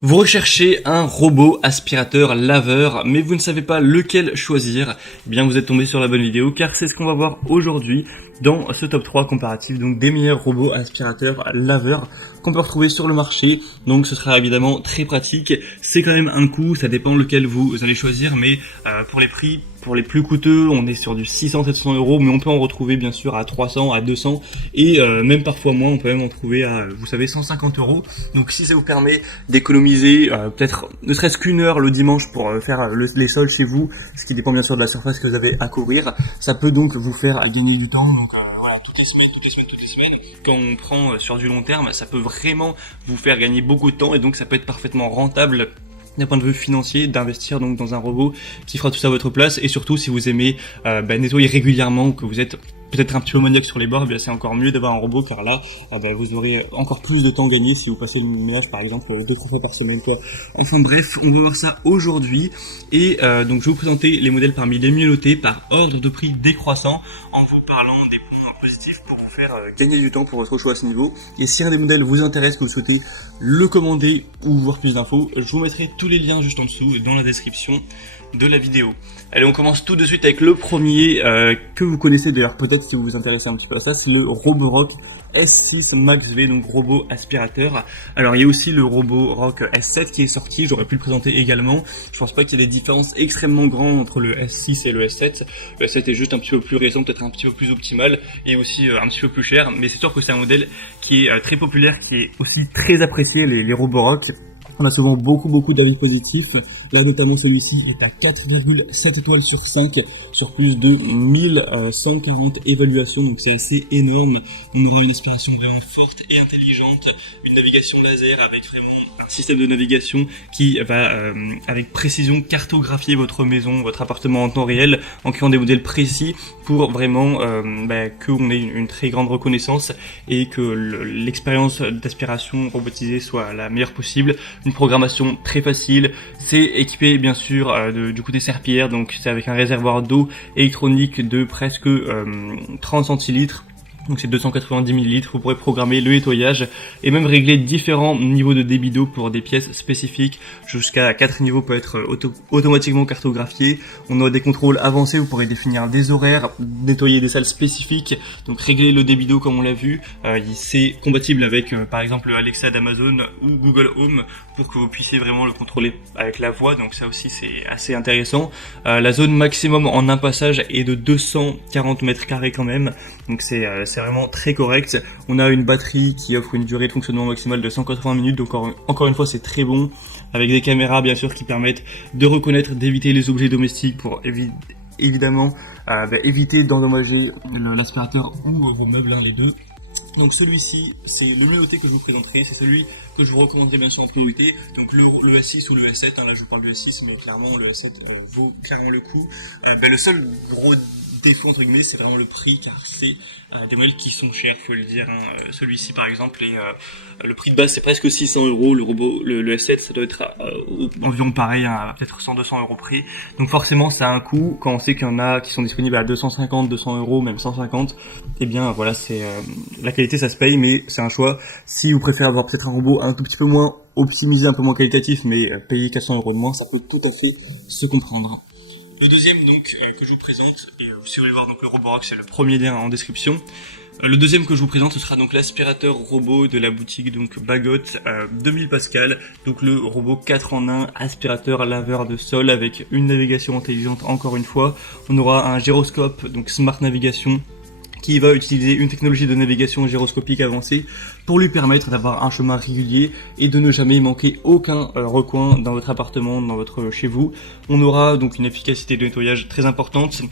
Vous recherchez un robot aspirateur laveur, mais vous ne savez pas lequel choisir. Eh bien, vous êtes tombé sur la bonne vidéo, car c'est ce qu'on va voir aujourd'hui dans ce top 3 comparatif, donc des meilleurs robots aspirateurs laveurs qu'on peut retrouver sur le marché. Donc ce sera évidemment très pratique. C'est quand même un coût, ça dépend lequel vous allez choisir, mais pour les prix, pour les plus coûteux, on est sur du 600-700 euros, mais on peut en retrouver bien sûr à 300, à 200 et même parfois moins, on peut même en trouver à, vous savez, 150 euros. Donc si ça vous permet d'économiser peut-être ne serait-ce qu'une heure le dimanche pour faire les sols chez vous, ce qui dépend bien sûr de la surface que vous avez à couvrir, ça peut donc vous faire gagner du temps. Donc voilà, toutes les semaines, quand on prend sur du long terme, ça peut vraiment vous faire gagner beaucoup de temps et donc ça peut être parfaitement rentable d'un point de vue financier d'investir donc dans un robot qui fera tout ça à votre place. Et surtout si vous aimez nettoyer régulièrement, que vous êtes peut-être un petit peu maniaque sur les bords, eh bien c'est encore mieux d'avoir un robot, car là vous aurez encore plus de temps gagné si vous passez le ménage par exemple 2-3 fois par semaine quoi. Enfin bref, on va voir ça aujourd'hui et donc je vais vous présenter les modèles parmi les mieux notés par ordre de prix décroissant en vous parlant des points positifs pour vous faire gagner du temps pour votre choix à ce niveau. Et si un des modèles vous intéresse, que vous souhaitez le commander ou voir plus d'infos, je vous mettrai tous les liens juste en dessous et dans la description de la vidéo. Allez, on commence tout de suite avec le premier que vous connaissez d'ailleurs peut-être si vous vous intéressez un petit peu à ça, c'est le Roborock S6 Max V, donc robot aspirateur. Alors il y a aussi le Roborock S7 qui est sorti, j'aurais pu le présenter également. Je pense pas qu'il y ait des différences extrêmement grandes entre le S6 et le S7. Le S7 est juste un petit peu plus récent, peut-être un petit peu plus optimal et aussi un petit peu plus cher, mais c'est sûr que c'est un modèle qui est très populaire, qui est aussi très apprécié, les Roborock. On a souvent beaucoup d'avis positifs. Là, notamment, celui-ci est à 4,7 étoiles sur 5 sur plus de 1140 évaluations. Donc, c'est assez énorme. On aura une aspiration vraiment forte et intelligente. Une navigation laser avec vraiment un système de navigation qui va, avec précision, cartographier votre maison, votre appartement en temps réel, en créant des modèles précis pour vraiment qu'on ait une très grande reconnaissance et que l'expérience d'aspiration robotisée soit la meilleure possible. Une programmation très facile, c'est équipé bien sûr du côté serpillière, donc c'est avec un réservoir d'eau électronique de presque 30 centilitres. Donc c'est 290 ml, vous pourrez programmer le nettoyage et même régler différents niveaux de débit d'eau pour des pièces spécifiques. Jusqu'à 4 niveaux peut être automatiquement cartographié. On a des contrôles avancés, vous pourrez définir des horaires, nettoyer des salles spécifiques, donc régler le débit d'eau comme on l'a vu. C'est compatible avec par exemple Alexa d'Amazon ou Google Home pour que vous puissiez vraiment le contrôler avec la voix, donc ça aussi c'est assez intéressant. La zone maximum en un passage est de 240 mètres carrés quand même, donc c'est vraiment très correct. On a une batterie qui offre une durée de fonctionnement maximale de 180 minutes, donc encore une fois c'est très bon, avec des caméras bien sûr qui permettent de reconnaître, d'éviter les objets domestiques pour évidemment éviter d'endommager l'aspirateur ou vos meubles, les deux. Donc celui-ci, c'est le mieux noté que je vous présenterai, c'est celui que je vous recommanderais bien sûr en priorité. Donc le S6 ou le S7, là je vous parle du S6, mais clairement le S7 vaut clairement le coup. Le seul gros défaut entre guillemets, c'est vraiment le prix, car c'est des modèles qui sont chers, faut le dire. Celui-ci par exemple, le prix de base c'est presque 600 euros, le S7 ça doit être environ pareil, peut-être 100-200 euros prix. Donc forcément ça a un coût, quand on sait qu'il y en a qui sont disponibles à 250-200 euros, même 150, et bien voilà, c'est la qualité ça se paye, mais c'est un choix. Si vous préférez avoir peut-être un robot un tout petit peu moins optimisé, un peu moins qualitatif, mais payer 400 euros de moins, ça peut tout à fait se comprendre. Le deuxième donc que je vous présente, et si vous voulez voir donc le Roborock, c'est le premier lien en description. Le deuxième que je vous présente, ce sera donc l'aspirateur robot de la boutique donc Bagot, 2000 Pascal, donc le robot 4 en 1, aspirateur laveur de sol avec une navigation intelligente encore une fois. On aura un gyroscope, donc Smart Navigation, qui va utiliser une technologie de navigation gyroscopique avancée pour lui permettre d'avoir un chemin régulier et de ne jamais manquer aucun recoin dans votre appartement, chez vous. On aura donc une efficacité de nettoyage très importante.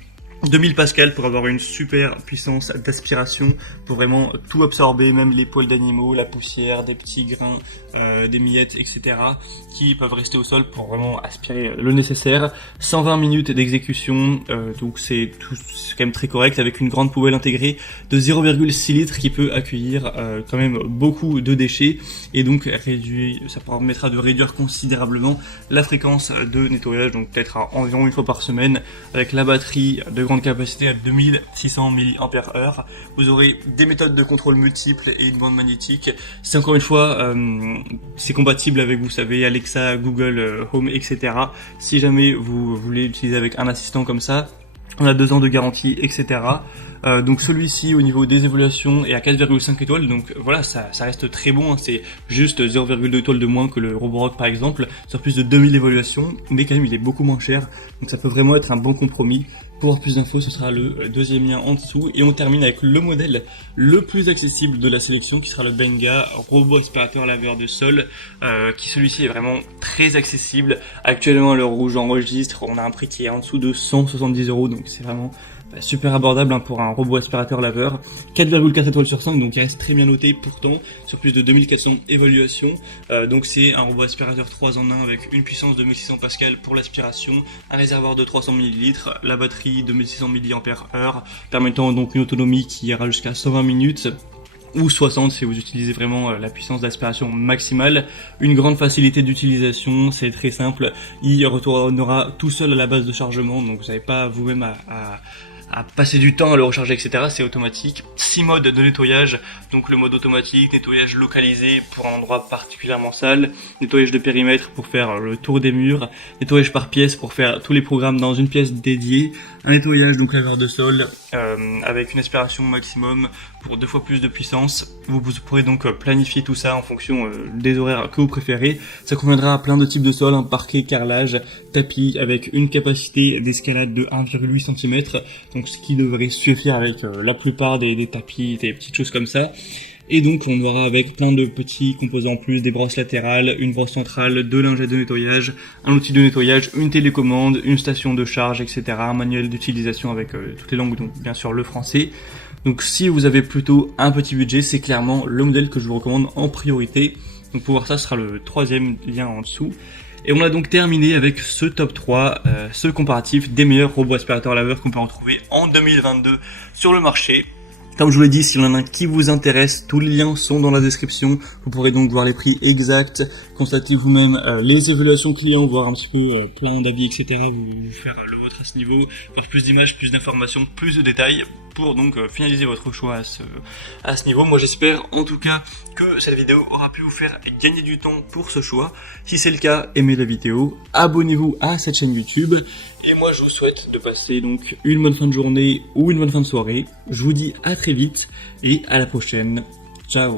2000 Pascal pour avoir une super puissance d'aspiration, pour vraiment tout absorber, même les poils d'animaux, la poussière, des petits grains, des miettes, etc. qui peuvent rester au sol pour vraiment aspirer le nécessaire. 120 minutes d'exécution, donc c'est quand même très correct, avec une grande poubelle intégrée de 0,6 litres qui peut accueillir quand même beaucoup de déchets, et donc ça permettra de réduire considérablement la fréquence de nettoyage, donc peut-être environ une fois par semaine, avec la batterie de grande capacité à 2600 mAh. Vous aurez des méthodes de contrôle multiples et une bande magnétique. C'est encore une fois, c'est compatible avec, vous savez, Alexa, Google Home, etc. Si jamais vous voulez l'utiliser avec un assistant comme ça, on a 2 ans de garantie, etc. Donc celui-ci au niveau des évaluations est à 4,5 étoiles, donc voilà, ça reste très bon, hein. C'est juste 0,2 étoiles de moins que le Roborock par exemple, sur plus de 2000 évaluations, mais quand même il est beaucoup moins cher, donc ça peut vraiment être un bon compromis. Pour avoir plus d'infos, ce sera le deuxième lien en dessous, et on termine avec le modèle le plus accessible de la sélection, qui sera le Benga robot aspirateur laveur de sol, qui celui-ci est vraiment très accessible. Actuellement, à l'heure où j'enregistre, on a un prix qui est en dessous de 170 €, donc c'est vraiment super abordable, hein, pour un robot aspirateur laveur. 4,4 étoiles sur 5, donc il reste très bien noté pourtant, sur plus de 2400 évaluations. Donc c'est un robot aspirateur 3 en 1 avec une puissance de 1600 Pascal pour l'aspiration, un réservoir de 300 ml, la batterie de 1600 mAh, permettant donc une autonomie qui ira jusqu'à 120 minutes. Ou 60 si vous utilisez vraiment la puissance d'aspiration maximale. Une grande facilité d'utilisation, c'est très simple, il retournera tout seul à la base de chargement, donc vous n'avez pas vous-même à passer du temps à le recharger, etc. C'est automatique. 6 modes de nettoyage, donc le mode automatique, nettoyage localisé pour un endroit particulièrement sale, nettoyage de périmètre pour faire le tour des murs, nettoyage par pièce pour faire tous les programmes dans une pièce dédiée, un nettoyage donc laveur de sol avec une aspiration maximum pour 2 fois plus de puissance. Vous pourrez donc planifier tout ça en fonction des horaires que vous préférez. Ça conviendra à plein de types de sol, hein, parquet, carrelage, tapis, avec une capacité d'escalade de 1,8 cm, donc ce qui devrait suffire avec la plupart des tapis, des petites choses comme ça. Et donc on aura avec plein de petits composants en plus, des brosses latérales, une brosse centrale, 2 lingettes de nettoyage, un outil de nettoyage, une télécommande, une station de charge, etc. Un manuel d'utilisation avec toutes les langues, donc bien sûr le français. Donc si vous avez plutôt un petit budget, c'est clairement le modèle que je vous recommande en priorité. Donc pour voir ça, ce sera le 3e lien en dessous. Et on a donc terminé avec ce top 3, ce comparatif des meilleurs robots aspirateurs laveurs qu'on peut en trouver en 2022 sur le marché. Comme je vous l'ai dit, s'il y en a un qui vous intéresse, tous les liens sont dans la description. Vous pourrez donc voir les prix exacts, constater vous-même les évaluations clients, voir un petit peu plein d'avis, etc. Vous faire le vôtre à ce niveau, voir plus d'images, plus d'informations, plus de détails pour donc finaliser votre choix à ce niveau. Moi j'espère en tout cas que cette vidéo aura pu vous faire gagner du temps pour ce choix. Si c'est le cas, aimez la vidéo, abonnez-vous à cette chaîne YouTube. Et moi je vous souhaite de passer donc une bonne fin de journée ou une bonne fin de soirée. Je vous dis à très vite et à la prochaine. Ciao.